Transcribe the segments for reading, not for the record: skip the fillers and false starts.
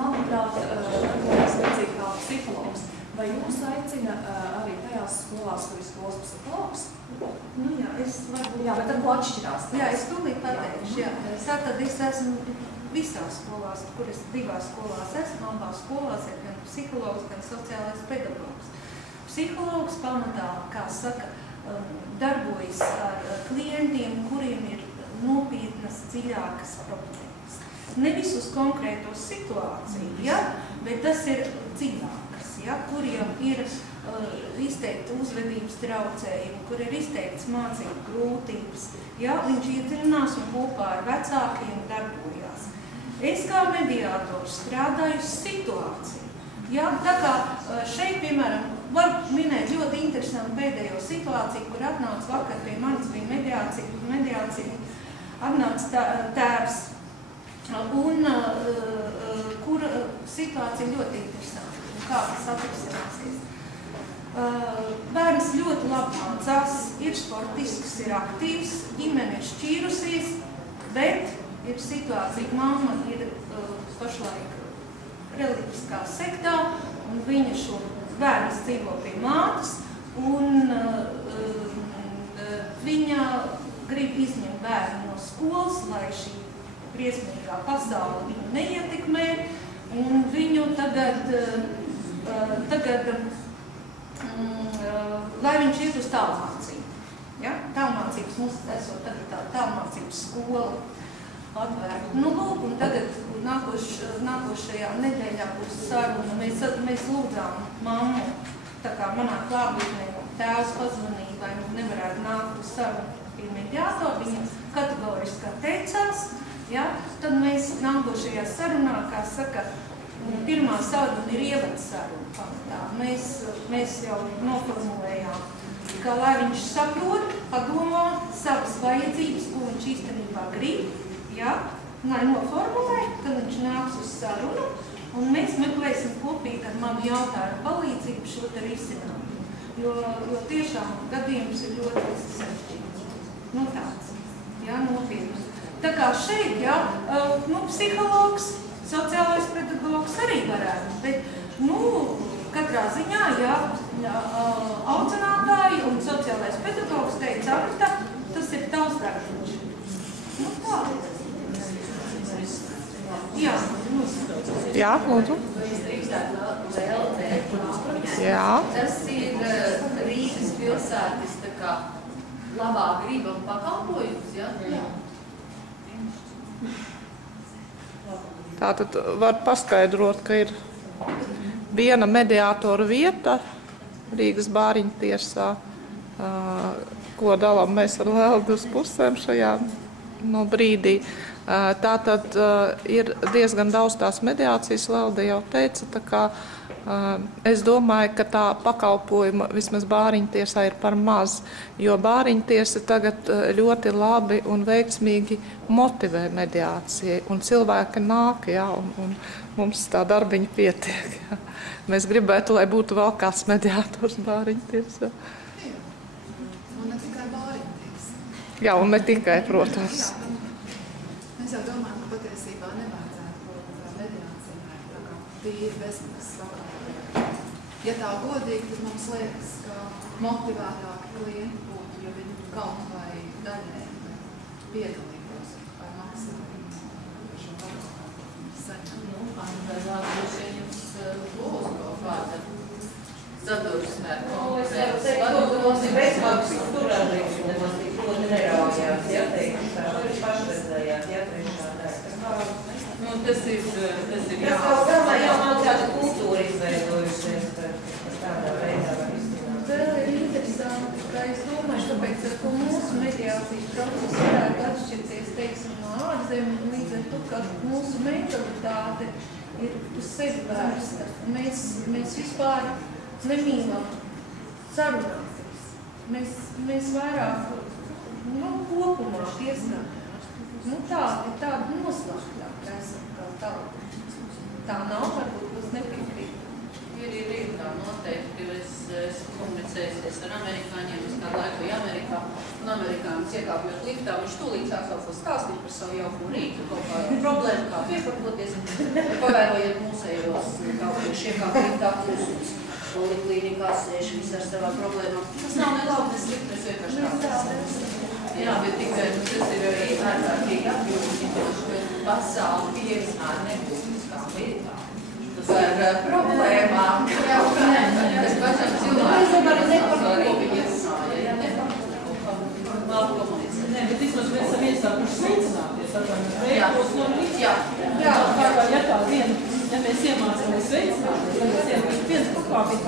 Manuprāt, darbojas līdzīgi kā psihologs. Vai jūs aicina arī tajās skolās, kur ir skolas psihologs? Nu jā, es varbūt... Jā, bet ar ko atšķirās? Jā, es tūlīt pateikšu, jā. Tātad es esmu visās skolās, kur es divās skolās esmu, abās skolās ir gan psihologs, gan sociālais pedagogs. Psihologs pamatā, kā saka, darbojas ar klientiem, kuriem ir nopietnas, dziļākas problēmas. Nevis uz konkrēto situāciju, ja? Bet tas ir dziļākas, ja? Kuriem ir izteikti uzvedības traucējumi, kur ir izteikts mācību grūtības. Ja? Viņš iedziļinās un kopā ar vecākiem darbojās. Es kā mediātors strādāju situāciju. Ja? Tā kā šeit, piemēram, var minēt ļoti interesantu pēdējo situāciju, kur atnāca vakar pie manis bija mediācija atnāca tēvs. Un kur situācija ļoti interesanta, un kā tas atrisināsies. Bērns ļoti labi mācās, ir sportisks, ir aktīvs, ģimene ir šķīrusies, bet ir situācija, mamma ir pašlaik reliģiskā sektā, un viņa šo bērns dzīvo pie mātes, un viņa grib izņemt bērnu no skolas, lai šī briesmīgā pasaule viņu neietekmē, un viņu tagad lai viņš iet uz tālmācību. Ja? Tālmācības mums esot tagad tā tālmācības skola atvērta. Nu, lūk, un tagad nākošajā nedēļā būs saruna. Mēs lūdzām mammu, tā kā manā klātbūtnē tēvs pazvanīja, vai nevarētu nākt uz sarunu pie mediātora. Viņa kategoriski teicās. Ja? Tad mēs nākošajā sarunā, kā saka, pirmā saruna ir ievads saruna pamatā. Mēs jau noformulējām, ka lai viņš saprot, padomā savas vajadzības, ko viņš īstenībā grib, ja? Lai noformulē, tad viņš nāks uz sarunu, un mēs meklēsim kopīgi ar manu jautājumu palīdzību šo te risināt. Jo tiešām gadījums ir ļoti sarežģīts. Nu tāds, ja, nopietns. Tā kā šeit, ja, psihologs, sociālais pedagogs arī varētu, bet, katrā ziņā, ja, audzinātāji un sociālais pedagogs teica, Arta, tas ir tavs darbiņš. Nu, tā. Jā, Jā, lūdzu. Jā. Tas ir Rīgas pilsētas tā kā labā griba un pakalpojums, ja? Jā. Tātad var paskaidrot, ka ir viena mediātora vieta Rīgas bāriņu tiesā, ko dalām mēs ar Leldu uz pusēm šajā brīdī. Tātad ir diezgan daudz tās mediācijas, Lelda jau teica, tā kā es domāju, ka tā pakalpojuma vismaz bāriņu tiesā ir par maz, jo bāriņu tiesa tagad ļoti labi un veiksmīgi motivē mediācijai, un cilvēki nāk, jā, un mums tā darbiņa pietiek. Jā. Mēs gribētu, lai būtu vēl kāds mediātors bāriņu tiesā. Un ne tikai bāriņu tiesa. Jā, un ne tikai, protams. Mēs jau domājam, ka patiesībā nevajadzētu būt mediācijai, tā kā tīri bezmaksas pakalpojumi. Ja tā godīgi, tad mums liekas, ka motivētāki klienti būtu, ja viņi kaut vai daļēji piedalītos vai maksātu šo pakalpojumu saņemt. Jums būs kaut kāda sadursmē. Es varu teikt, ka mums ir bezmaksas turādīgs, un nemaz tik ļoti neraujās, ja teikt, tā ir pašredzējāt, ja trešā daļa. Tas ir Tas kaut kādā jau nav tāda kultūra izveidojušies, kas tādā veidā var izcināt. Vēl ir interesanti, ka es domāju, tāpēc, ka mūsu mediācijas process varētu atšķirties, teiksim, no ārzemju, līdz ar to, ka mūsu mentalitāte ir uz sevi vērsta. Mēs vispār nemīlam sarunāties. Mēs vairāk, kopumā diezgan, tāda noslēgtāka esam kā tauta. Tā nav, varbūt tas nepiekrīt. Ir tā noteikti, ka es komunicējusies ar amerikāņiem, es kādu laiku Amerikā ka un amerikānis iekāpjot liftā, viņš tūlīt sāk kaut ko stāstīt par savu jauko rītu, kaut kādu problēmu, kā piepakoties. Pavērojiet mūsējos kāpieši iekāp liftā klusums. Poliklīnikās sēž visi ar savām problēmām. Tas nav ne labi, ne slikti, mēs vienkārši tāpēc. Jā, bet tikai tas ir ārkārtīgi atbildīgi, pasāli pieeja nebūtiskām lietām. Par problēmām. Es pašam cilvēku arī nepar ko viņi runāja. Labi komunicēt. Nē, bet vismaz mēs esam iestākuši sveicināties. Veikos no līdz. Jā. Ja tā ja mēs iemācāmies sveicināties, tad mēs iemācāmies viens pakāpīt,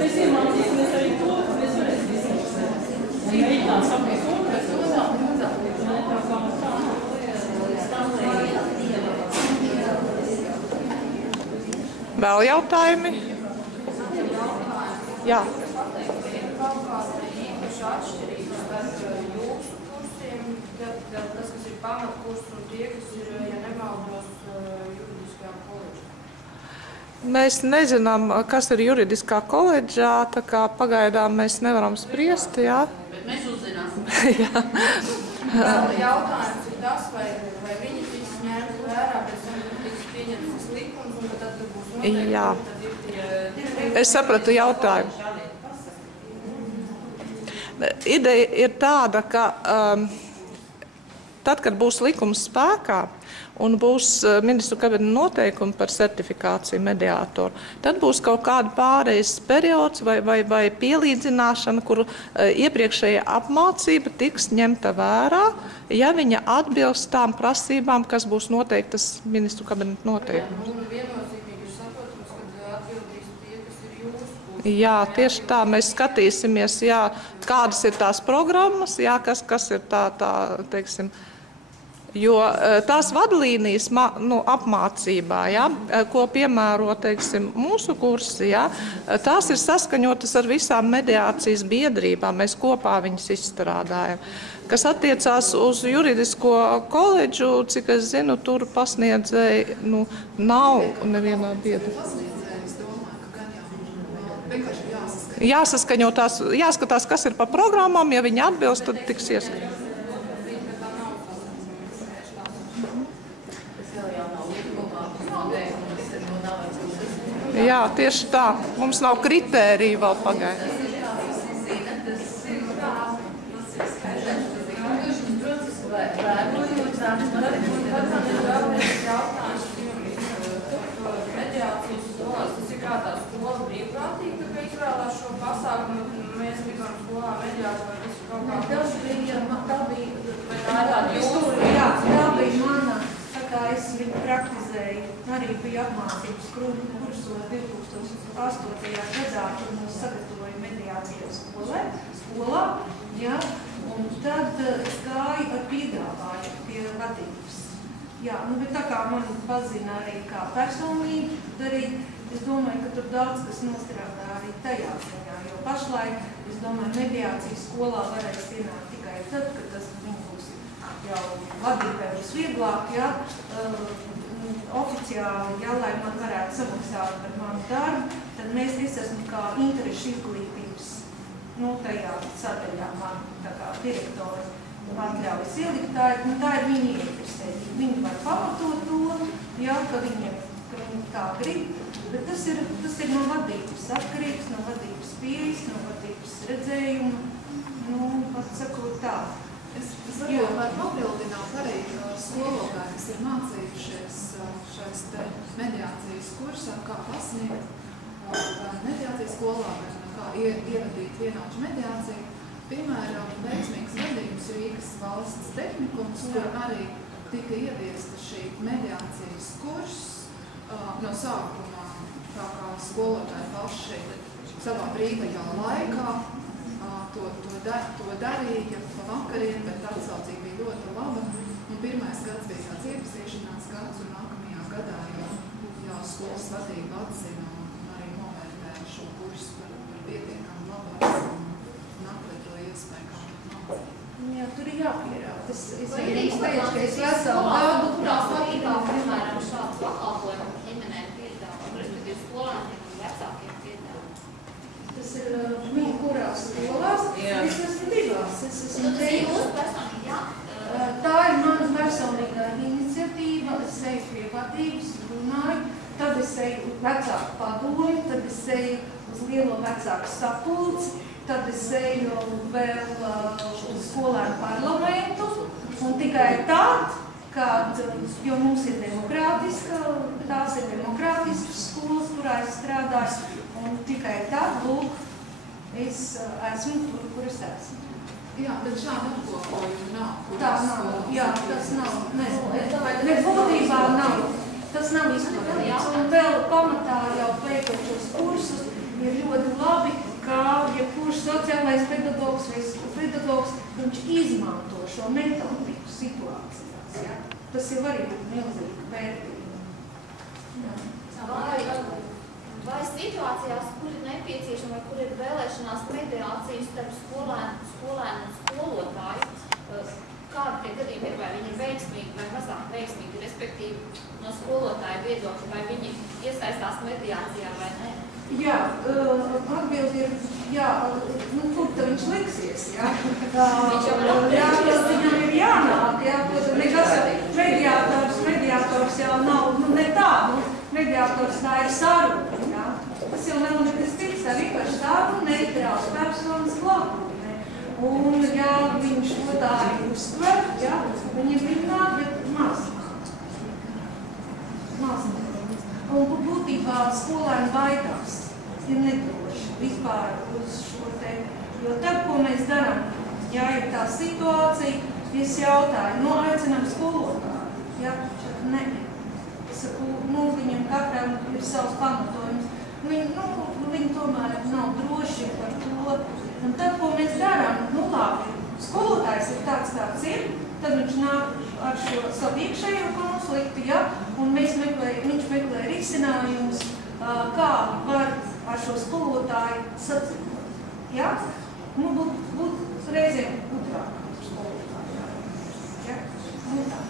mēs iemācīsimies arī to, ka mēs varēsim izsākt. Un mēģināt saprast Vēl jautājumi? Jā. Kaut kāda īpaša atšķirība starp jūsu kursiem, tas, kas ir pamatkurs un tie, kas ir, ja nemaldos, juridiskajā koledžā? Mēs nezinām, kas ir juridiskā koledžā, tā kā pagaidām mēs nevaram spriest, jā. Bet mēs uzzināsim. Jā. Jautājums ir tas, vai viņi tiks ņemti vērā, pēc tam tiks pieņemts tas likums, un tad būs noteikti, Jā. tad ir tie... Es sapratu jautājumu. Ideja ir tāda, ka tad, kad būs likums spēkā un būs ministru kabineta noteikumi par certifikāciju mediātoru, tad būs kaut kāda pārejas periods vai pielīdzināšana, kur iepriekšējā apmācība tiks ņemta vērā, ja viņa atbilst tām prasībām, kas būs noteiktas ministru kabineta noteikumi. Un viennozīmīgi ir saprotams, kad atbildīs tie, kas ir jūsu kursi. Jā, tieši tā, mēs skatīsimies, jā, kādas ir tās programmas, jā, kas ir tā teiksim, jo tās vadlīnijas apmācībā, jā, ko piemēro, teiksim, mūsu kursi, jā, tās ir saskaņotas ar visām mediācijas biedrībām, mēs kopā viņas izstrādājam. Kas attiecās uz juridisko koledžu, cik es zinu, tur pasniedzēji, nav nevienā biedra. Pasniedzējs domā, ka gan jau vienkārši Jāskatās, kas ir pa programmām, ja viņi atbilst, tad tiks ieskatīts. Jā, tieši tā. Mums nav kritērija vēl pagaidām. Mediācijas skolās, tas ir kā tā skola brīvprātīgi, ka izvēlās šo pasākumu, mēs gribam skolā mediātoru, tas ir kaut kā... Tā bija mana, tā kā es viņu praktizēju, arī bija apmācības kursos 2008. gadā, kad mums sagatavoja mediācijas skolā, ja, un tad es gāju ar piedāvājumu pie vadības. Jā, bet tā kā man pazina arī kā personīgi darīt, es domāju, ka tur daudz kas nostrādā arī tajā ziņā, jo pašlaik, es domāju, mediācijas skolā varēs ienākt tikai tad, kad tas viņi būs jau vadībai būs vieglāk, ja, oficiāli, ja, lai man varētu samaksāt par manu darbu, tad es esmu kā interešu izglītības, tajā sadaļā man tā kā direktori atļaujas ielikt, tā ir viņa ieinteresētība. Viņi var pamatot to, ja, ka viņi tā grib, bet tas ir no vadības atkarīgs, no vadības pieejas, no vadības redzējuma, pat sakot tā. Es varbūt var papildināt arī skolotāji, kas ir mācījušies šais te mediācijas kursā, kā pasniegt mediācijas skolā, kā ievadīt vienāču mediāciju. Piemēram, veiksmīgs gadījums Rīgas valsts tehnikums, kur arī tika ieviesta šī mediācijas kurs no sākumā, tā kā skolotāji paši savā brīvajā laikā to darīja pa vakariem, bet atsaucība bija ļoti laba. Un pirmais gads bija tāds iepazīšanās gads, un nākamajā gadā jau skolas vadība atzina un arī novērtēja šo kursu par pietiekami labāks. Jā, tur ir jāpierāda. Es teicu, ka es veselu gadu, kurās vadībā, piemēram, šāds pakalpojumu ģimenēm piedāvā, respektīvi skolēniem un vecākiem piedāvā. Tas ir kurās skolās, es esmu divās. vecāku padomi, tad es eju uz lielo vecāku sapulci, tad es eju vēl uz skolēnu parlamentu, un tikai tad, jo mums ir tās ir demokrātiskas skolas, kurā es strādāju, un tikai tad, lūk, es esmu tur, kur es esmu. Jā, bet šāda apkopojuma nav. Tā nav, jā, tas nav, ne būtībā nav. Tas nav izplatīts, un vēl pamatā jau veikot šos kursus ir ļoti labi, ka jebkurš sociālais pedagogs vai pedagogs, viņš izmanto šo metodiku situācijās. Ja? Tas jau arī ir milzīgi vērtīgi. Vai situācijās, kur ir nepieciešama vai kur ir vēlēšanās mediācijas starp skolēnu un skolotāju, kādi tie gadījumi ir, vai viņi ir veiksmīgi vai mazāk veiksmīgi, respektīvi no skolotāja viedokļa, vai viņi iesaistās mediācijā vai ne? Jā, atbildi ir, jā, kur tad viņš liksies, jā? Jā, viņam ir jānāk, jā, nekas mediātors jau nav, ne tā, mediātors tā ir saruna, jā. Tas jau nav nekas cits, tā vienkārši saruna, neitrāls personas klātbūtnē. Un, ja viņš to tā uztver, jā, viņam ir nāk, bet maz. Un būtībā skolēni baidās, ir nedroši vispār uz šo te, jo tad, ko mēs darām, ja ir tā situācija, es jautāju, aicinām skolotāju, ja, ne. Es saku, viņam katram ir savs pamatojums. Viņi tomēr nav droši par to. Un tad, ko mēs darām, labi, skolotājs ir tāds ir, tad viņš nāk ar šo savu iekšējo konfliktu, ja, un viņš meklē risinājumus, kā var ar šo skolotāju sadzīvot. Ja? Būt reizēm gudrāk skolotāju. Ja? Tā.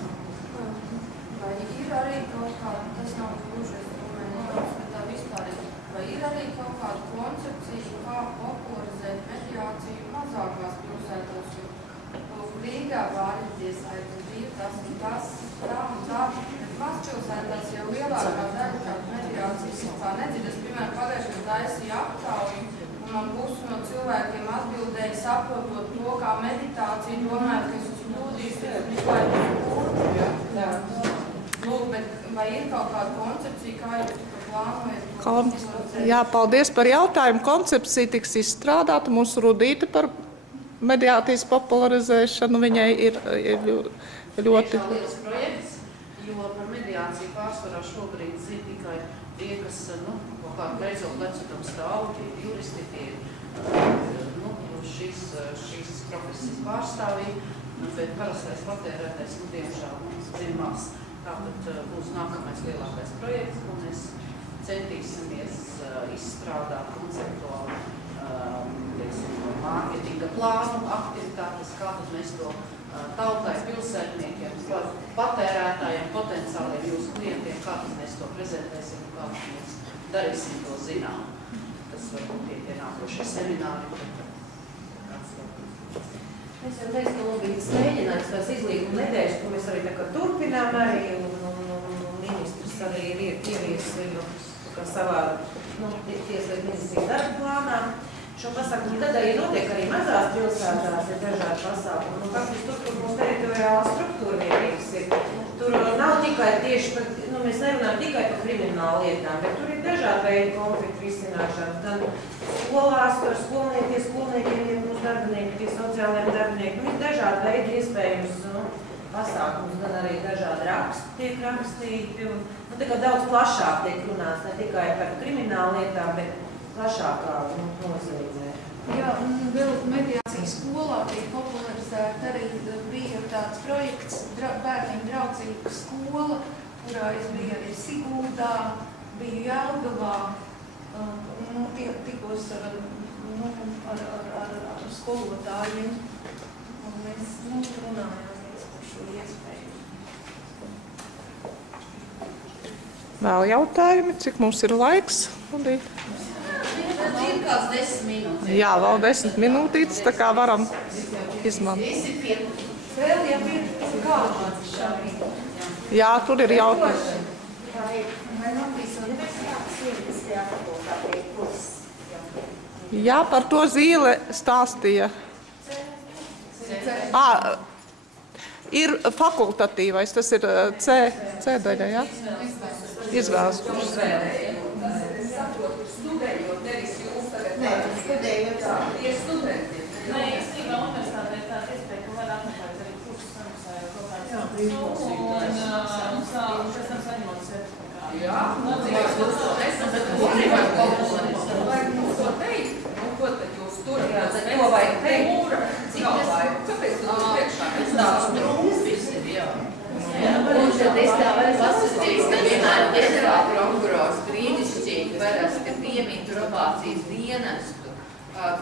Vai ir arī kaut kāda, tas nav gluži, bet tā vispār ir, vai ir arī kaut kāda koncepcija, kā popularizēt mediāciju mazākās pilsētās, jo Rīgā vārļu tiesā ir tas un tas, tā un tā, bet mazpilsētās jau lielākā daļa kāda mediācijas vispār nedzird. Es, piemēram, pagājušajā taisīju aptauju, un man pusi no cilvēkiem atbildēja saprotot to, kā meditācija, domājot, ka es esmu kļūdījis, bet vispār bet vai ir kaut kāda koncepcija, kā jūs plānojat? Jā, paldies par jautājumu. Koncepcija tiks izstrādāta. Mūsu Rudīte par mediācijas popularizēšanu, viņai ir ļoti... liels projekts, jo par mediāciju pārsvarā šobrīd zina tikai tie, kas, kaut kādu reizo plecu tam stāv, tie juristi, tie, šīs profesijas pārstāvji, bet parastais patērētais, diemžēl mums dzimās. Tātad būs nākamais lielākais projekts, un mēs centīsimies izstrādāt konceptuālu mārketinga plānu, aktivitātes, kā tad mēs to tautai, pilsētniekiem, patērētājiem, potenciāliem jūsu klientiem, kā tad mēs to prezentēsim, kā mēs darīsim to zinām. Tas varbūt tie nākošie semināri. Es jau teicu, ka Lubītas mēģinājums tās izlīguma nedēļas, ko mēs arī tā kā turpinām arī, un ministrs arī ir ieviesinu savā tieslietu ministrijas darba plānā. Šo pasākumu tad arī notiek arī mazās pilsētās, ir dažādi pasākumi. Faktiski tur mums teritoriālā struktūra vienīgs ir. Tur nav tikai tieši, mēs nerunājam tikai par kriminālu lietām, bet tur ir dažādi veidi konfliktu risināšanas. Gan skolās, par skolniekiem, mūsu darbinieki, tie sociālajiem darbiniekiem, ir dažādi veidi iespējams pasākums, gan arī dažādi raksti tiek rakstīti. Tā kā daudz plašāk tiek runāts, ne tikai par kriminālu lietām, bet plašākā nozīmē. Jā, un vēl mediācijas skolā tiek popularizēta arī bija tāds projekts bērniem draudzīga skola, kurā es biju arī Siguldā, biju Jelgavā, tikos ar skolotājiem, un mēs runājāmies par šo iespēju. Vēl jautājumi, cik mums ir laiks? Ir kāds 10 minūtes. Jā, vēl 10 minūtītes, tā kā varam izmantot. Visi pietuši. Vēl jau ir kāds šādi. Jā, tur ir jautājums. Vai Latvijas universitātes juridiskajā fakultātē ir kurs? Jā, par to Zīle stāstīja. Ir fakultatīvais, tas ir C daļa, jā? Izvēles kurs. Studējot, nevis jūs tagad. Nē, studējot tā. Ir studenti. Nē, īstenībā universitātē ir tāda iespēja, ka var apmeklēt arī kursus samaksājot kaut kādas un pēc tam saņemot certifikātu. Jā, vajag mums to teikt. Nu, ko tad jūs tur? Ko vajag teikt? Kāpēc tu tur priekšā? Es tās brūzis ir, jā. Un tad es tā varu pasakīt, ka vienmēr ģenerāla prokurors brīnišķīgi parasti piemin probācijas dienestu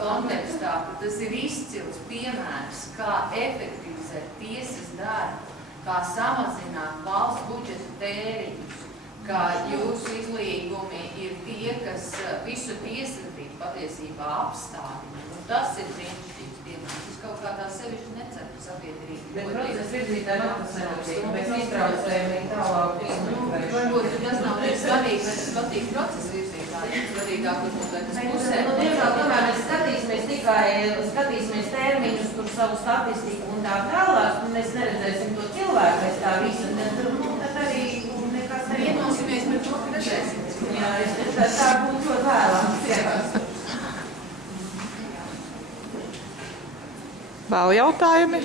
kontekstā, ka tas ir izcils piemērs, kā efektivizēt tiesas darbu, kā samazināt valsts budžeta tēriņus, kā jūsu izlīgumi ir tie, kas visu tiesvedību patiesībā apstādina. Tas ir brīnišķīgs piemērs. Es kaut kādā sevišķi neceru, ka sabiedrība. Bet procesa virzītāji nav tas nenotiek. Mēs iztraucējam viņu tālāk. Varbūt tas nav tik svarīgi, bet es patīk procesa virzītāji. Svarīgāk varbūt tas pusē. Nu, diemžēl, tomēr mēs skatīsimies termiņus, tur savu statistiku un tā tālāk, un mēs neredzēsim to cilvēku pēc tā visa. Tad arī nekas arī Vienosimies par to, ka redzēsim. Jā, tā būtu ļoti vēlams. Vēl jautājumi?